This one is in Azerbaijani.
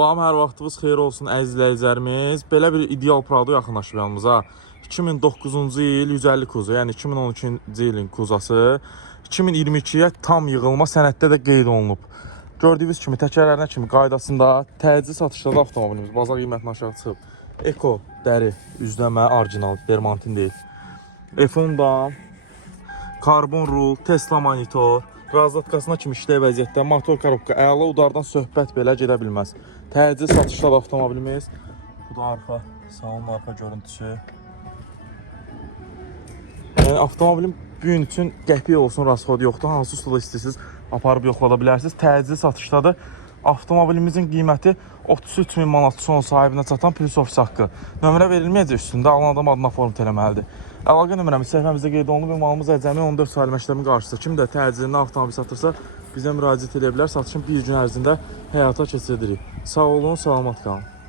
Salam, hər vaxtınız xeyir olsun əziz izləyicilərimiz. Belə bir ideal Prado yaxınlaşıb yanımıza. 2009-cu il 150 kuzu, yəni 2012-ci ilin kuzası 2022-yə tam yığılma sənəddə də qeyd olunub. Gördüyünüz kimi təkərlərinə kimi qaydasında təcili satışda da avtomobilimiz bazar qiymətinə aşağı çıxıb. Eko dəri üzləmə orijinal, dermantin deyil. F10'da karbon rul, Tesla monitor, razlatkasına kimi işləyə vəziyyətdə, motor korobka, əla udardan söhbət belə gedə bilməz. Təcili satışda da avtomobilimiz. Bu da arxa, salonun arxa görüntüsü. Yəni avtomobilin bu gün üçün qəpik olsun rasxod yoxdur. Hansı ustada istəyirsiniz aparıb yoxlada bilərsiniz. Təcili satışdadır. Avtomobilimizin qiyməti 33.000 manat son sahibinə çatan plus ofis haqqı. Nömrə verilməyəcək, üstündə alınan adam adına form eləməlidir. Əlaqə nömrəmiz səhifəmizdə qeyd olunub və malımız əcəmi 14 saylı məktəbin qarşısında. Kim də təcilində avtomobil satırsa bizə müraciət edə bilər. Satışın bir gün ərzində həyata keçiririk. Sağ olun, salamat qalın.